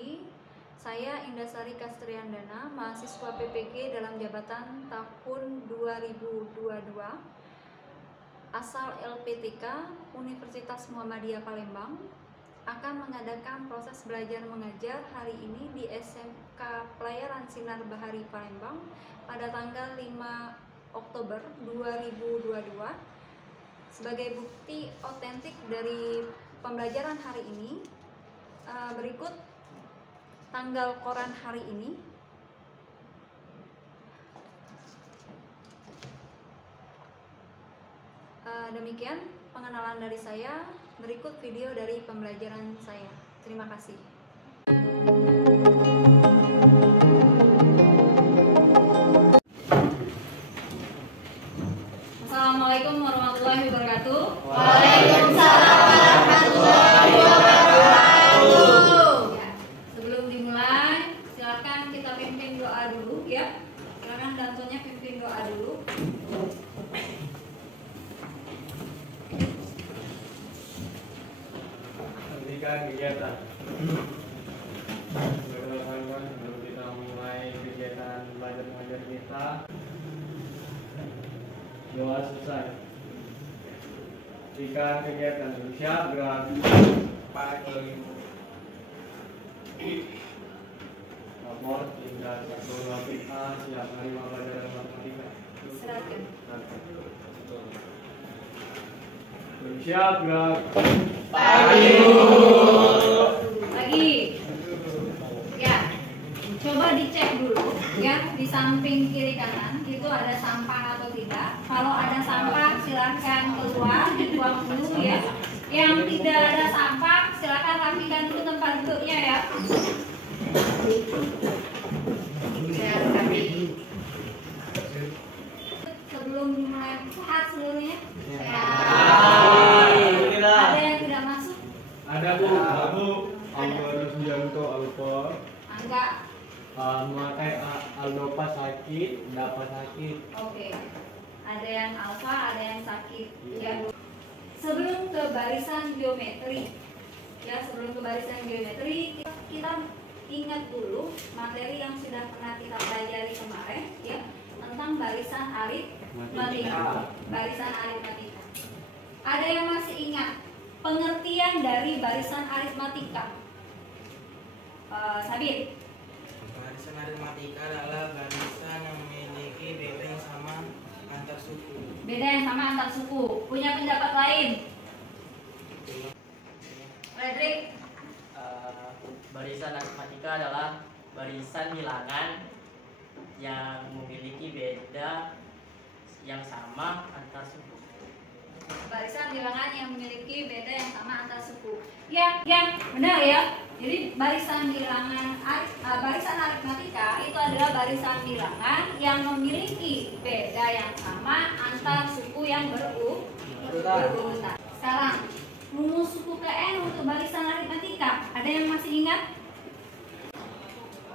pagi. Saya Indasari Kastriandana, mahasiswa PPG dalam jabatan tahun 2022, asal LPTK Universitas Muhammadiyah Palembang, akan mengadakan proses belajar mengajar hari ini di SMK Pelayaran Sinar Bahari Palembang pada tanggal 5 Oktober 2022. Sebagai bukti otentik dari pembelajaran hari ini, berikut tanggal koran hari ini. Demikian pengenalan dari saya. Berikut video dari pembelajaran saya. Terima kasih. Assalamualaikum warahmatullahi wabarakatuh. Waalaikumsalam warahmatullahi wabarakatuh. Ya, sebelum dimulai, silakan kita pimpin doa dulu ya. Silakan dantonnya pimpin doa dulu. Kegiatan. Kawan-kawan, sebelum kita mulai kegiatan belajar mengajar kita, doa selesai. Jika kegiatan siap, gerak pagi. Rapor tinggal 1 A siap menerima pelajaran matematika. Silakan. Siap, gerak Pagi. Lagi. Ya. Coba dicek dulu ya, di samping kiri kanan itu ada sampah atau tidak. Kalau ada sampah silakan keluar, dibuang dulu ya. Yang tidak ada sampah silakan rapikan dulu tempat duduknya ya. Sehat kami. Sebelum dimulai, sehat seluruhnya. Ada yang tidak masuk? Ada Bu, Aldo Rusdianto Alfa. Enggak. Memakai Aldopa sakit, Dapat sakit. Oke. Ada yang alfa, ada yang sakit. Ya. Sebelum ke barisan geometri, kita ingat dulu materi yang sudah pernah kita pelajari kemarin ya, tentang barisan aritmatika. Ada yang masih ingat pengertian dari barisan aritmatika? Sabit. Barisan aritmatika adalah barisan yang memiliki beda yang sama antar suku. Beda yang sama antar suku. Punya pendapat lain? Fredrik. Barisan aritmatika adalah barisan bilangan yang memiliki beda yang sama antar suku. Barisan bilangan yang memiliki beda yang sama antar suku. Ya, benar ya. Jadi barisan aritmatika itu adalah barisan bilangan yang memiliki beda yang sama antar suku yang berurutan. Sekarang rumus suku ke N untuk barisan aritmatika. Ada yang masih ingat?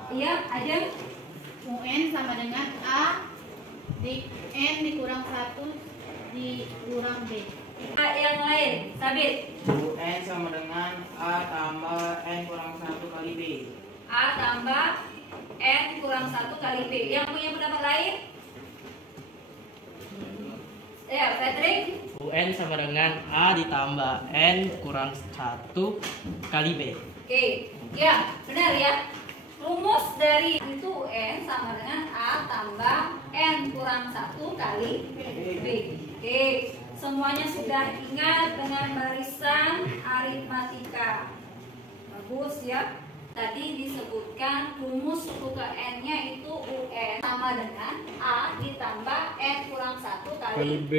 Iya, ada. UN sama dengan A di N dikurang 1 dikurang B. Yang lain, Sabit. UN sama dengan A tambah N kurang 1 kali B. A tambah N kurang 1 kali B. Yang punya pendapat lain? Ya, Patrick. UN sama dengan A ditambah N kurang 1 kali B. Oke, ya benar ya. Rumus dari itu UN sama dengan A tambah N kurang 1 kali B. Oke, semuanya sudah ingat dengan barisan aritmatika. Bagus ya. Tadi disebutkan rumus suku ke N-nya itu UN sama dengan A ditambah N kurang 1 kali B.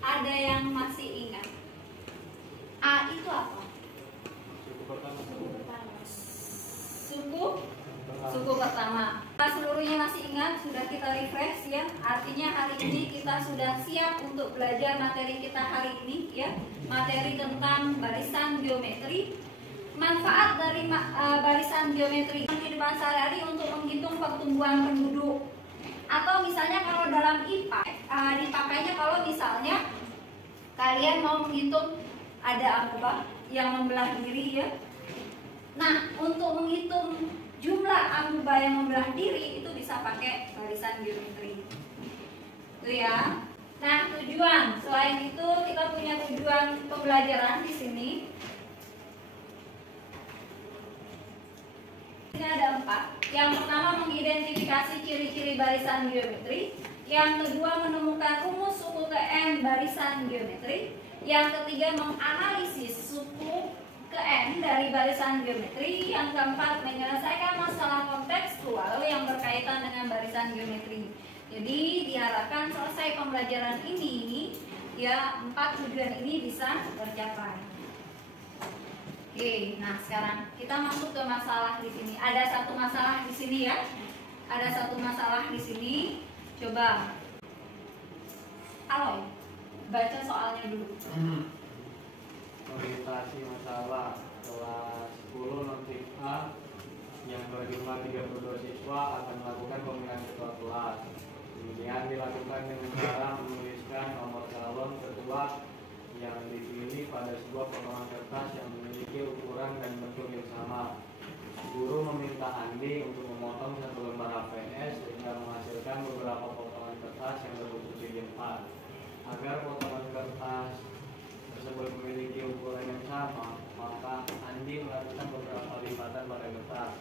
Ada yang masih ingat? A itu apa? Suku pertama. Seluruhnya masih ingat, sudah kita refresh ya. Artinya hari ini kita sudah siap untuk belajar materi kita hari ini ya. Materi tentang barisan geometri. Manfaat dari barisan geometri kehidupan sehari-hari untuk menghitung pertumbuhan penduduk. Atau misalnya kalau dalam IPA dipakainya kalau misalnya kalian mau menghitung ada amoeba yang membelah diri ya. Nah, untuk menghitung jumlah amuba yang membelah diri itu bisa pakai barisan geometri. Itu ya. Nah, tujuan selain itu kita punya tujuan pembelajaran di sini. Ini ada 4. Yang pertama mengidentifikasi ciri-ciri barisan geometri. Yang kedua menemukan rumus suku ke N barisan geometri. Yang ketiga menganalisis suku ke N dari barisan geometri. Yang keempat menyelesaikan masalah kontekstual yang berkaitan dengan barisan geometri. Jadi diharapkan selesai pembelajaran ini ya 4 tujuan ini bisa tercapai. Oke, nah sekarang kita masuk ke masalah di sini. Ada satu masalah di sini ya. Ada satu masalah di sini. Coba Aloy, baca soalnya dulu. Orientasi masalah kelas 10 notif A yang berjumlah 32 siswa akan melakukan pemilihan ketua kelas. Pemilihan dilakukan dengan cara menuliskan nomor calon ketua yang dipilih pada sebuah potongan kertas yang memiliki ukuran dan bentuk yang sama. Guru meminta Andi untuk memotong satu lembar HVS sehingga menghasilkan beberapa potongan kertas yang berbentuk segi 4. Agar potongan kertas tersebut memiliki ukuran yang sama, maka Andi melakukan beberapa lipatan pada kertas.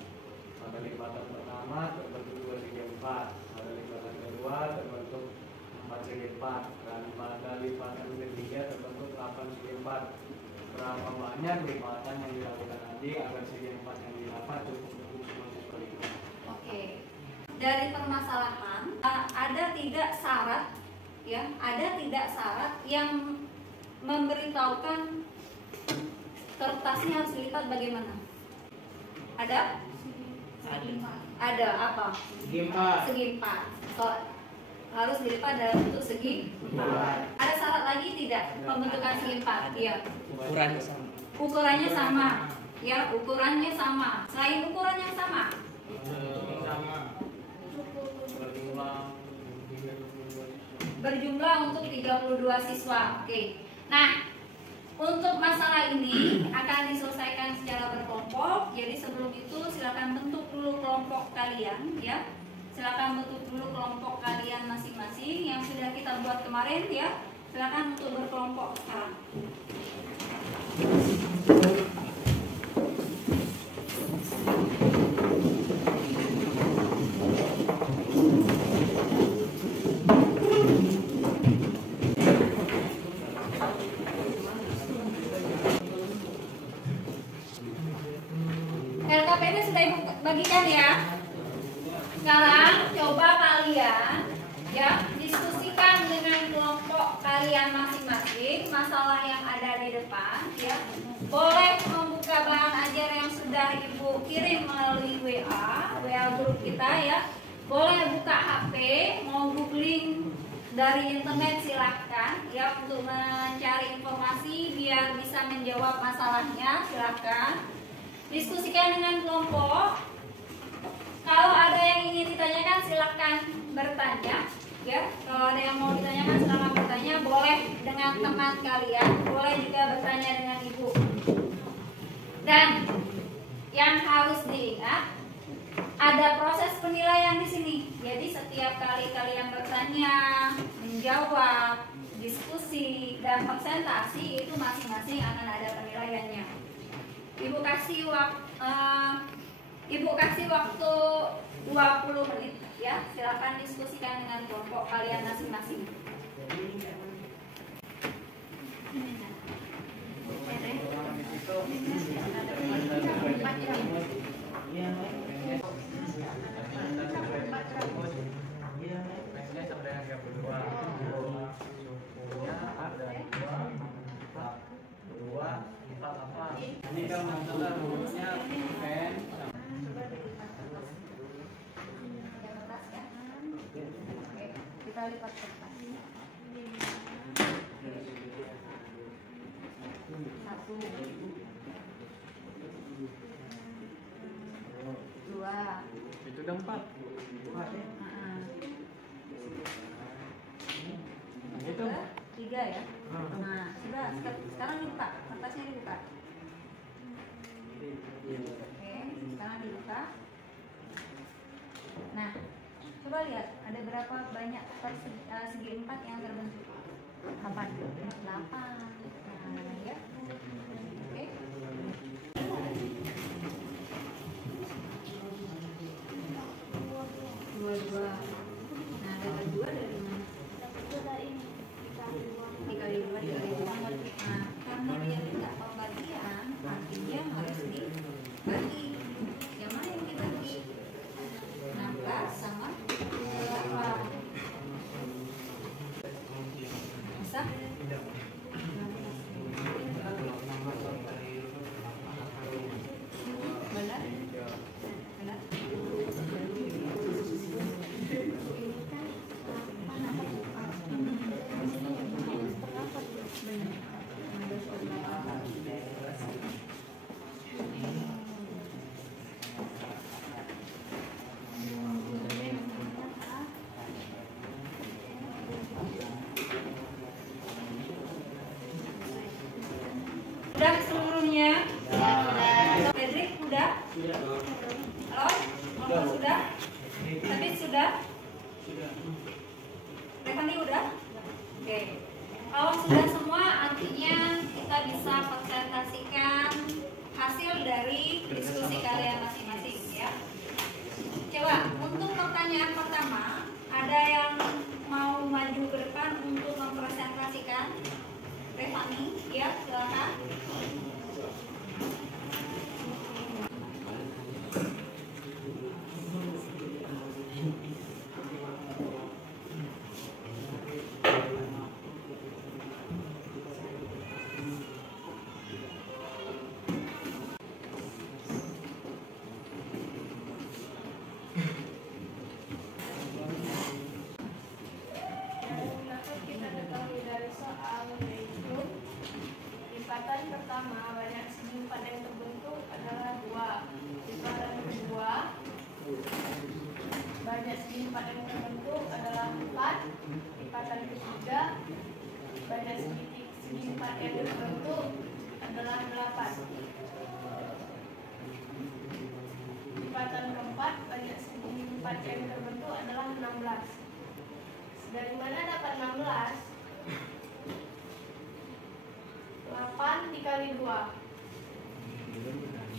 Pada lipatan pertama terbentuk 2 segi 4, pada lipatan kedua terbentuk 4 segi 4, dan pada lipatan ketiga terbentuk 8 segi 4. Berapa banyak lipatan yang dilakukan Andi agar segi 4 yang didapat cukup untuk semua siswa itu? Oke. Dari permasalahan ada tidak syarat ya, ada tidak syarat yang memberitahukan kertasnya harus dilipat bagaimana? Ada? Ada apa? Segi 4. Segi 4. So, harus dilipat dalam bentuk segi 4. Ada syarat lagi tidak pembentukan segi 4? Iya. Ukurannya sama. Ukurannya sama. Ya, ukurannya sama. Selain ukuran yang sama, Sama. berjumlah untuk 32 siswa. Oke. Nah, untuk masalah ini akan diselesaikan secara berkelompok. Jadi sebelum itu silakan bentuk dulu kelompok kalian ya. Silakan bentuk dulu kelompok kalian masing-masing yang sudah kita buat kemarin ya. Silakan untuk berkelompok sekarang. LKPP sudah ibu bagikan ya. Sekarang coba kalian ya diskusikan dengan kelompok kalian masing-masing masalah yang ada di depan ya. Boleh membuka bahan ajar yang sudah ibu kirim melalui WA grup kita ya. Boleh buka HP, mau googling dari internet silahkan ya untuk mencari informasi biar bisa menjawab masalahnya silahkan. Diskusikan dengan kelompok. Kalau ada yang ingin ditanyakan silahkan bertanya ya. Kalau ada yang mau ditanyakan silahkan bertanya. Boleh dengan teman kalian, boleh juga bertanya dengan ibu. Dan yang harus diingat ada proses penilaian di sini. Jadi setiap kali kalian bertanya, menjawab, diskusi dan presentasi itu masing-masing akan ada penilaiannya. Ibu kasih waktu 20 menit ya. Silakan diskusikan dengan kelompok kalian masing-masing. Ini kan masalah rumusnya N. Kita lipat kertas. 1, 2. Itu udah 4. Itu 3 ya. Nah, sudah sekarang dibuka, kertasnya dibuka. Oke, sekarang Coba lihat, ada berapa banyak segi 4 yang terbentuk? 8. 8. Nah, ya. Oke. Dua. Nah, dapat 2 dari mana? Dikali 2 dikali 2. Nah, karena dia tidak pembagian, artinya harus dibagi. Yang mana yang dibagi? 16 sama 8. Bisa? Benar? Benar? Udah seluruhnya? Fredrik udah? Halo? Mama sudah? Tapi sudah? Revani udah? Oke. Kalau sudah semua, artinya kita bisa presentasikan hasil dari diskusi kalian masing-masing ya. Coba untuk pertanyaan pertama, ada yang mau maju ke depan untuk mempresentasikan? Revani, ya silakan. Kita ketahui dari soal yaitu lipatan pertama banyak segi 4 yang terbentuk adalah 2. Lipatan kedua banyak segi 4 yang terbentuk adalah 4. Lipatan ketiga banyak segi 4 yang terbentuk adalah 8. Lipatan keempat banyak segi 4 yang terbentuk adalah 16. Dari mana dapat 16? 8 dikali 2.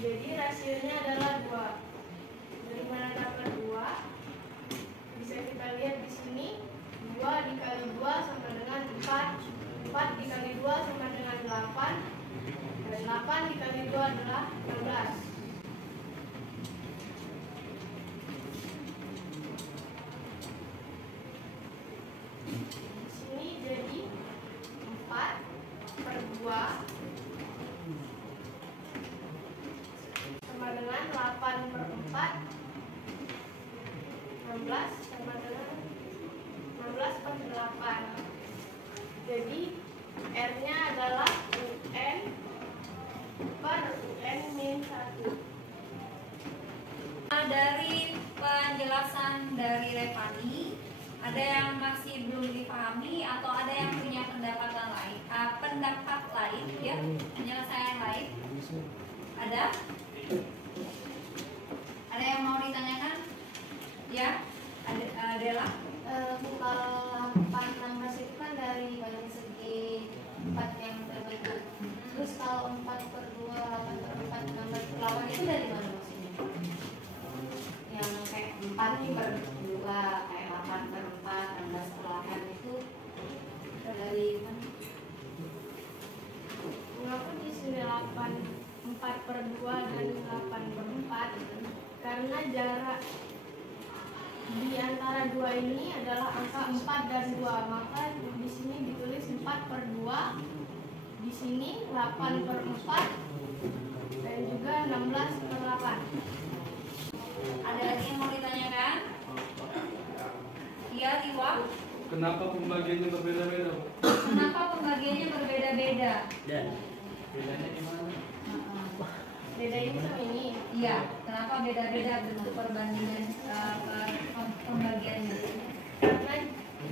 Jadi rasionya adalah 2. Dari mana dapat 2? Bisa kita lihat di sini. 2 dikali 2 sama dengan 4. 4 dikali 2 sama dengan 8. Dan 8 dikali 2 adalah 16. Di sini jadi 4 per 2 sama dengan 8 per 4. 16 sama dengan 16 per 8. Jadi R-nya adalah UN per UN min 1. Dari penjelasan dari Revani, ada yang masih belum dipahami atau ada yang punya pendapat lain, ya, penyelesaian lain? Ada? Ada yang mau ditanyakan? Ya, Adela. Kalau 8 16 itu kan dari banyak segi 4 yang terbentuk. Terus kalau 4 per 2, 8 per 4, 16 per 8 itu dari mana maksudnya? Yang kayak 4 per 2, kayak 8 per 4, 16 per 8 itu dari mana? Mengapa di sini 4 per 2 dan 8 per 4? Karena jarak di antara 2 ini adalah angka 4 dan 2, maka di sini ditulis 4 per 2, di sini 8 per 4, dan juga 16 per 8. Ada lagi yang mau ditanyakan? Iya, Liwa. Kenapa pembagiannya berbeda-beda? Kenapa pembagiannya berbeda-beda? Dan Bedanya di mana? Bedanya sama ini. Iya, kenapa beda-beda bentuk perbandingan pembagiannya? Karena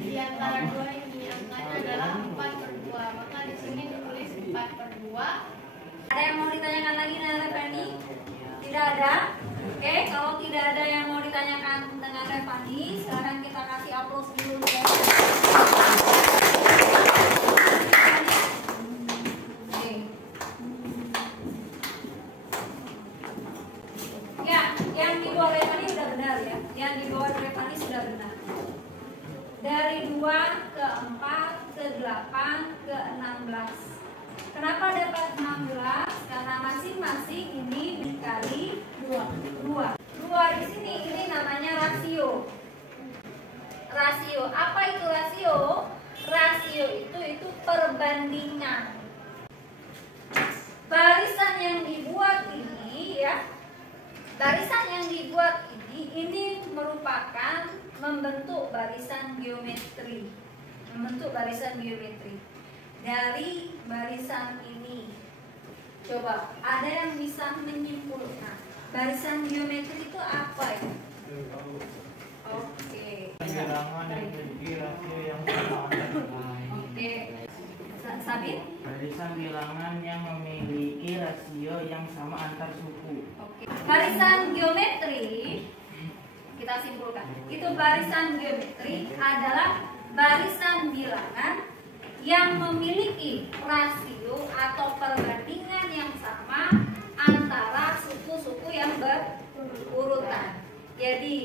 di antara 2 ini angkanya adalah 4 per 2, maka di sini ditulis 4 per 2. Ada yang mau ditanyakan lagi, Nara Fani? Tidak ada? Oke. Oke, kalau tidak ada yang mau ditanyakan dengan Revani, sekarang kita kasih aplaus dulu. Oke. Ya, yang di bawah Revani sudah benar ya. Yang di bawah Revani sudah benar. Dari 2 ke 4 ke 8 ke 16. Kenapa dapat 16? Karena masing-masing ini dikali 2. 2 di sini ini namanya rasio. Rasio. Apa itu rasio? Rasio itu perbandingan. Barisan yang dibuat ini ya. Barisan yang dibuat ini merupakan membentuk barisan geometri. Membentuk barisan geometri. Dari barisan ini, coba ada yang bisa menyimpulkan barisan geometri itu apa ya? Oke. Bilangan yang memiliki rasio yang sama. Oke. Sabit? Barisan bilangan yang memiliki rasio yang sama antar suku. Oke. Barisan geometri kita simpulkan. Itu barisan geometri adalah barisan bilangan yang memiliki rasio atau perbandingan yang sama antara suku-suku yang berurutan. Jadi,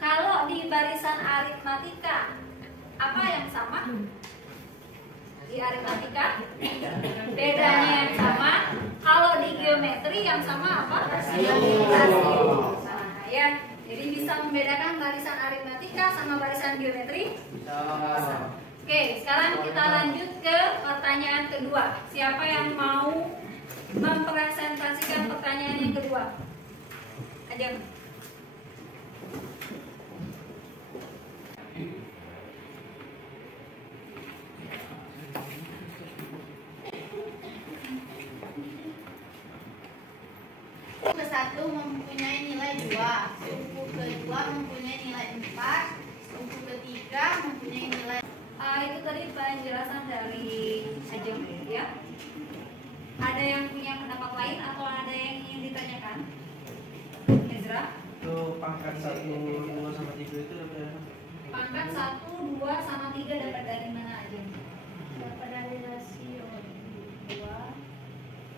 kalau di barisan aritmatika apa yang sama? Di aritmatika bedanya yang sama. Kalau di geometri yang sama apa? Rasio. Nah, ya. Jadi bisa membedakan barisan aritmatika sama barisan geometri? Bisa. Oke, sekarang kita lanjut ke pertanyaan kedua. Siapa yang mau mempresentasikan pertanyaan yang kedua? Ajeng. Suku ke-1 mempunyai nilai 2, suku ke-2 mempunyai nilai 4, suku ke-3 mempunyai nilai. Itu tadi penjelasan dari Ajeng ya. Ada yang punya pendapat lain atau ada yang ingin ditanyakan? Ezra? Itu pangkat 1, 2 sama 3 itu dapat Pangkat 1, 2 sama 3 dapat dari mana aja? Dapat dari rasio 2.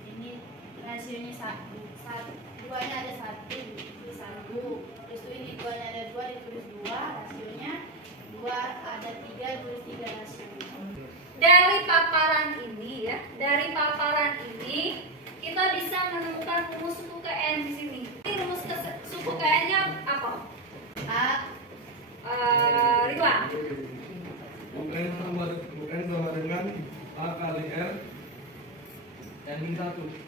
Ini rasionya 1. 2-nya ada 1, ditulis 1. Terus ini 2-nya ada 2, ditulis 2. Rasionya 2 ada 3, tulis 3 rasio. Dari paparan ini ya, dari paparan ini kita bisa menemukan rumus suku ke N di sini. Ini rumus suku ke N-nya apa? Ridwan. UN sama dengan A kali R N-1.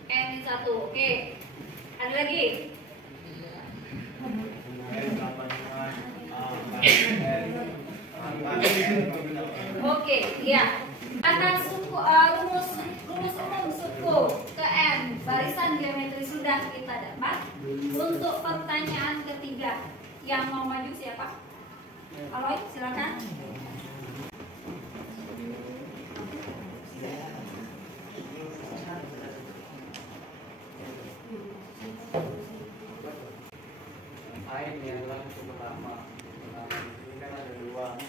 N-1, oke. Ada lagi? Oke, iya. Karena rumus umum suku ke N barisan geometri sudah kita dapat. Untuk pertanyaan ketiga, yang mau maju siapa? Aloy, silakan. Ini adalah suku pertama. Pertama ini kan ada 2.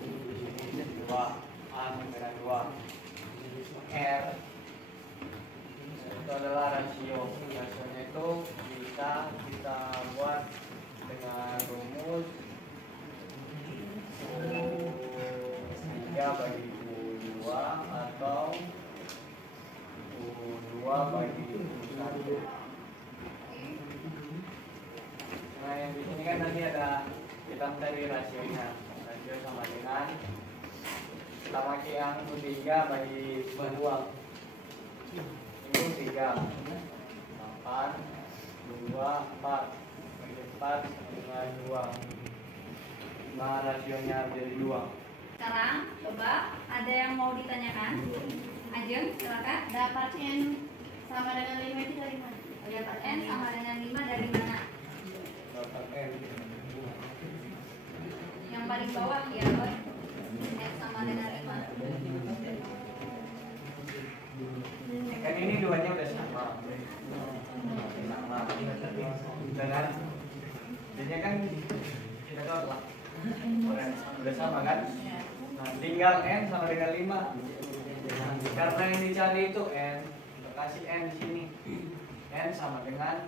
Di sini 2. A sama dengan 2. R itu adalah rasio. Rasionya itu bisa kita buat dengan rumus 3 bagi 2 atau 2 bagi 1. Nah, yang di sini kan nanti ada kita mencari rasionya. Rasio sama dengan kita pakai yang 3 bagi 2. Ini 3. 8 2 4 bagi 4 dengan 2. Nah, rasionya jadi 2. Sekarang coba ada yang mau ditanyakan? Ajeng, silakan. Dapat N sama dengan 5 itu dari mana? Dapat N sama dengan 5 dari mana? Dapat N. Yang paling bawah ya, Boy. N sama dengan 5. Kan ini duanya udah sama. Sama. dengan jadinya kan kita coba udah sama kan. Nah, tinggal n sama dengan 5. Nah, karena yang dicari itu n, kita kasih n di sini. N sama dengan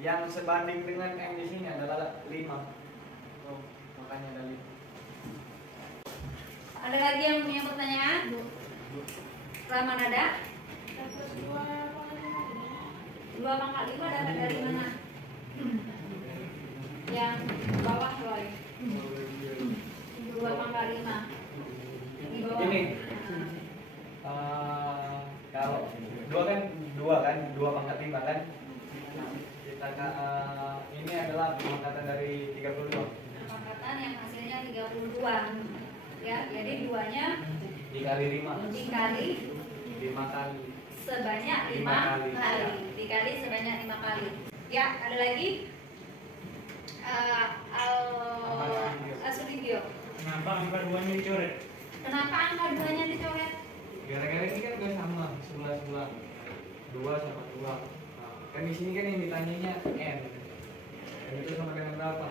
yang sebanding dengan n di sini adalah 5. Oh, makanya ada 5. Ada lagi yang punya pertanyaan? Rahman ada? 2 pangkat 5 dapat dari mana? Yang bawah Roy. 2 pangkat 5 di bawah. Ini kalau 2 kan 2 pangkat 5 kan. Kita ini adalah pangkatan dari 32. Pangkatan yang hasilnya 32. Ya, jadi 2-nya dikali 5. dikali 5 kali. sebanyak 5 5 kali. kali. Dikali sebanyak 5 kali. Ya, ada lagi? Asudibio. Kenapa angka 2-nya dicoret? Kenapa angka 2-nya dicoret? Gara-gara ini kan gak sama sebelah 2 sama 2. Nah, kan di sini kan yang ditanyanya n. Dan itu sama dengan berapa?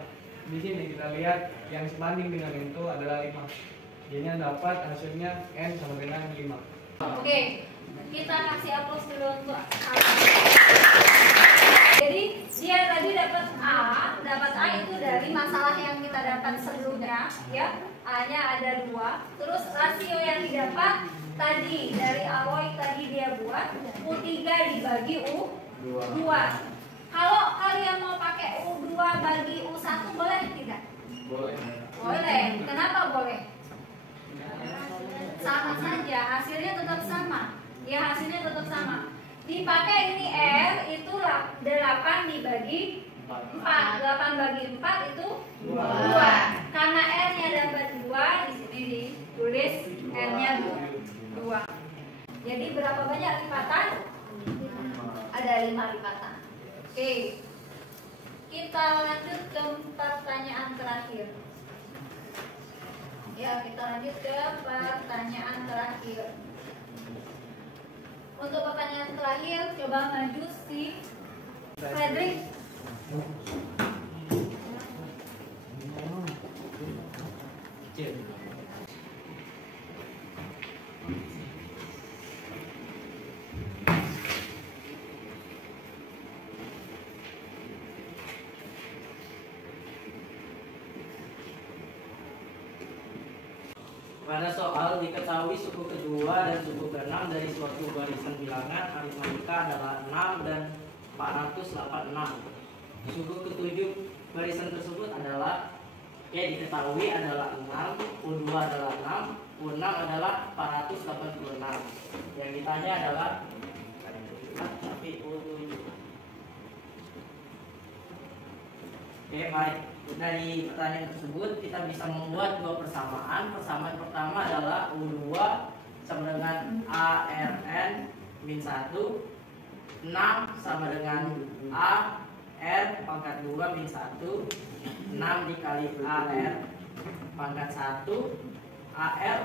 Di sini kita lihat yang sebanding dengan itu adalah 5. Jadinya dapat hasilnya n sama dengan 5. Oke, kita kasih aplaus dulu untuk A. Jadi dia tadi dapat A itu dari masalah yang kita dapat sebelumnya, ya. A-nya ada 2. Terus rasio yang didapat tadi dari Aloy tadi dia buat U3 dibagi U2. Kalau kalian mau pakai U2 bagi U1 boleh tidak? Boleh. Boleh. Kenapa boleh? Sama saja, hasilnya tetap sama. Ya, hasilnya tetap sama. Dipakai ini R itu 8 dibagi 4. 8 bagi 4 itu 2. Karena R-nya dapat 2, di sini ditulis R-nya 2. Jadi berapa banyak lipatan? Ada 5 lipatan. Oke. Kita lanjut ke pertanyaan terakhir. Ya, kita lanjut ke pertanyaan terakhir. Untuk pertanyaan terakhir, coba maju si Fredrik. Pada soal diketahui suku kedua dan suku keenam dari suatu barisan bilangan aritmatika adalah 6 dan 486. Suku ketujuh barisan tersebut adalah diketahui adalah 6, U2 adalah 6, U6 adalah 486. Yang ditanya adalah tapi U7. Oke, baik. Dari pertanyaan tersebut kita bisa membuat 2 persamaan. Persamaan pertama adalah U2 sama dengan ARN min 1, 6 sama dengan AR pangkat 2 min 1, 6 dikali AR pangkat 1, AR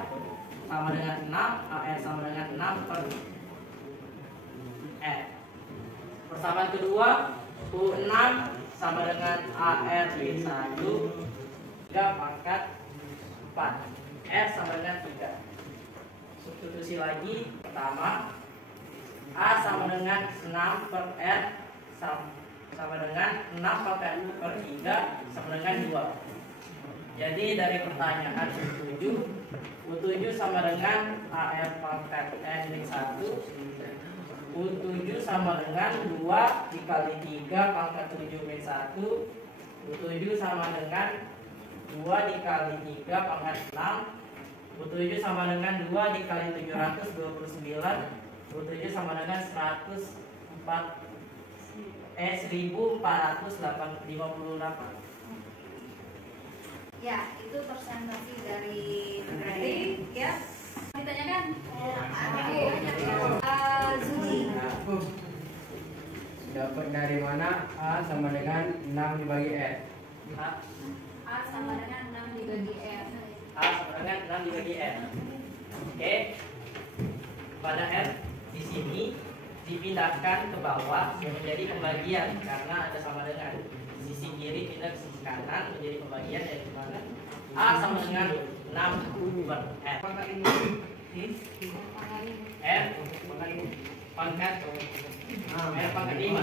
sama dengan 6, AR sama dengan 6 per R. Persamaan kedua U6 sama dengan AR min 1, 3 pangkat 4, R sama dengan 3. Substitusi lagi. Pertama, A sama dengan 6 per R sama dengan 6 pangkat per 3 sama dengan 2. Jadi dari pertanyaan U7 sama dengan AR pangkat N min 1, U7 sama dengan 2 dikali 3 pangkat 7 min 1, U7 sama dengan 2 dikali 3 pangkat 6, U7 sama dengan 2 dikali 729, U7 sama dengan 1458. Ya, itu presentasi dari Fredrik, ya. Ditanyakan? Zuli. Dapat dari mana A sama dengan 6 dibagi R? A sama dengan 6 dibagi R. A sama dengan 6 dibagi R. Oke. Pada R di sini dipindahkan ke bawah menjadi pembagian karena ada sama dengan. kanan menjadi pembagian dari mana A sama dengan 6 per R. R pangkat R pangkat 5.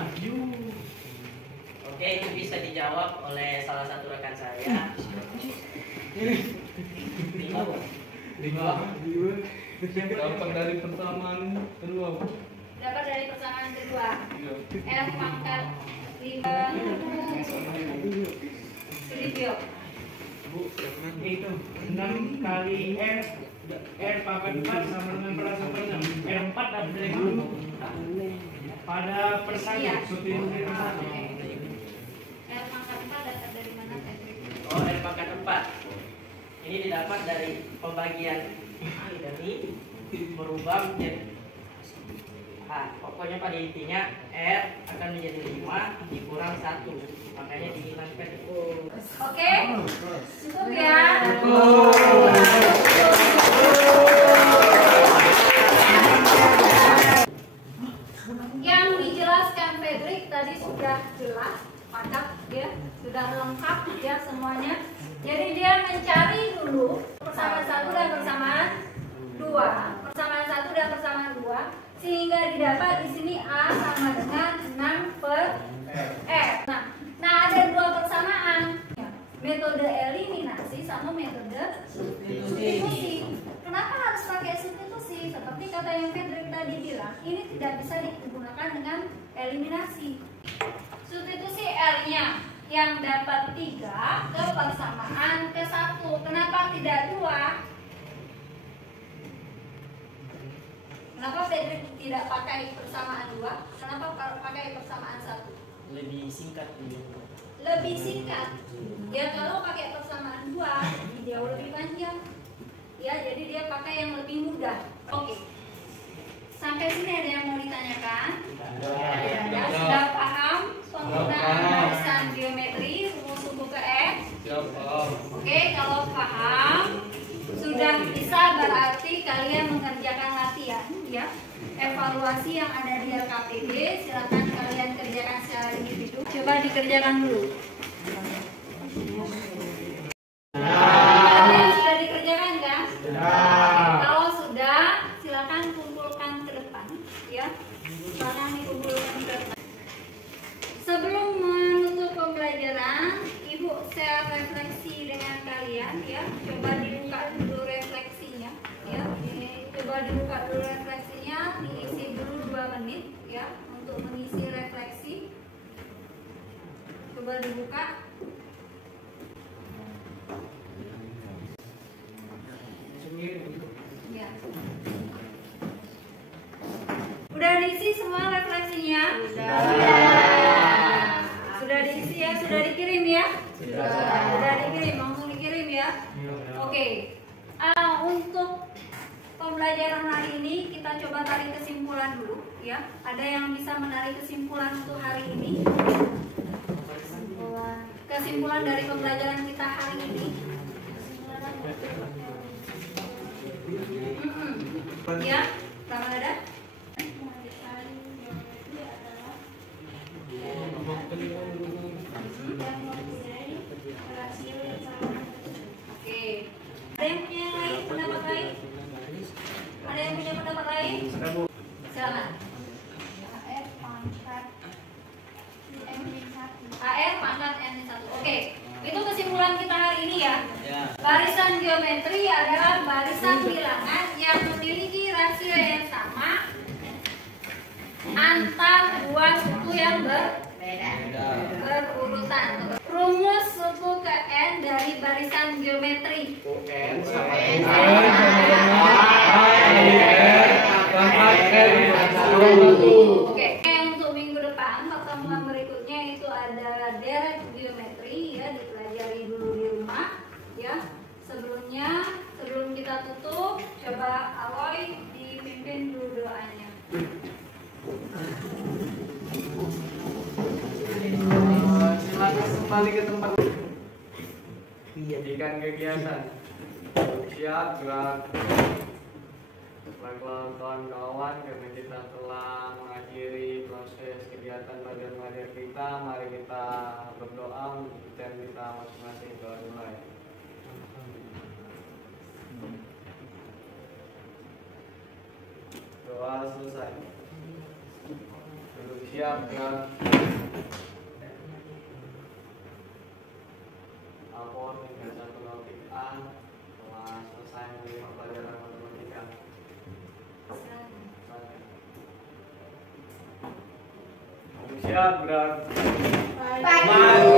Oke, itu bisa dijawab oleh salah satu rekan saya. 5. Dapat dari persamaan kedua. Dapat dari persamaan kedua. Iya. R pangkat 5. Silvio. Itu 6 kali R pangkat 4 sama dengan per 6. R4 dapat dari mana? Pada per 1. Iya. Substitusi per 1. R pangkat 4 dapat dari mana, Patrick? Oh, R pangkat 4. Ini didapat dari pembagian ini berubah menjadi pokoknya pada intinya R akan menjadi 5 dikurang 1, makanya dihilangkan. Oke, cukup ya. Yang dijelaskan Fredrik tadi sudah jelas, padat ya, sudah lengkap ya semuanya. Jadi dia mencari dulu persamaan 1 dan persamaan 2, persamaan 1 dan persamaan 2, sehingga didapat di sini A sama dengan 6 per R. Nah ada dua persamaan, metode eliminasi sama metode substitusi. Kenapa harus pakai substitusi? Seperti kata yang Fredrik tadi bilang, ini tidak bisa digunakan dengan eliminasi. Substitusi R-nya yang dapat 3 ke persamaan ke 1. Kenapa tidak 2? Kenapa Fredrik tidak pakai persamaan 2? Kenapa pakai persamaan 1? Lebih singkat ini. Lebih singkat. Ya kalau pakai persamaan 2 jauh lebih panjang. Ya jadi dia pakai yang lebih mudah. Oke. Sampai sini ada yang mau ditanyakan? Ya, sudah paham penggunaan barisan geometri rumus untuk ke X? Oke, kalau paham sudah bisa berarti kalian mengerjakan latihan ya. Evaluasi yang ada di LKPD silakan kalian kerjakan secara individu. Coba dikerjakan dulu. Kalian sudah dikerjakan kan? Kalau sudah, silakan kumpulkan ke depan ya. Silakan dikumpulkan ke depan. Sebelum menutup pembelajaran, Ibu share refleksi dengan kalian ya. Coba dibuka dulu refleksinya ya. Coba dibuka dulu refleksinya, diisi dulu 2 menit ya untuk mengisi refleksi. Coba dibuka. Ya. Udah diisi semua refleksinya? Sudah diisi ya, sudah dikirim ya? Sudah dikirim, langsung dikirim ya? Oke. Untuk pembelajaran hari ini kita coba tarik kesimpulan dulu ya. Ada yang bisa menarik kesimpulan untuk hari ini? Kesimpulan dari pembelajaran kita hari ini? Ya, Rama ada? Oke. Ada yang punya yang lain, pendapat lain? Ada yang punya pendapat lain? Silakan. AR pangkat N1. Oke. Itu kesimpulan kita hari ini ya. Barisan geometri adalah barisan bilangan yang memiliki rasio yang sama antar dua suku yang berurutan. Rumus suku ke N dari barisan geometri. UN sama Oke, untuk minggu depan pertemuan berikutnya itu ada deret geometri ya, dipelajari dulu di rumah ya. Sebelum kita tutup, coba Aloy dipimpin dulu doanya. Silakan kembali ke tempat. Jadikan kegiatan. Siap, gerak. Baiklah kawan-kawan, kami kita telah mengakhiri proses kegiatan belajar mengajar kita. Mari kita berdoa untuk kita masing-masing. Doa mulai. Doa selesai. Duduk siap ya. Lapor tinggal 1 notik A telah selesai menerima pelajaran matematika. Siap gerak. Pagi.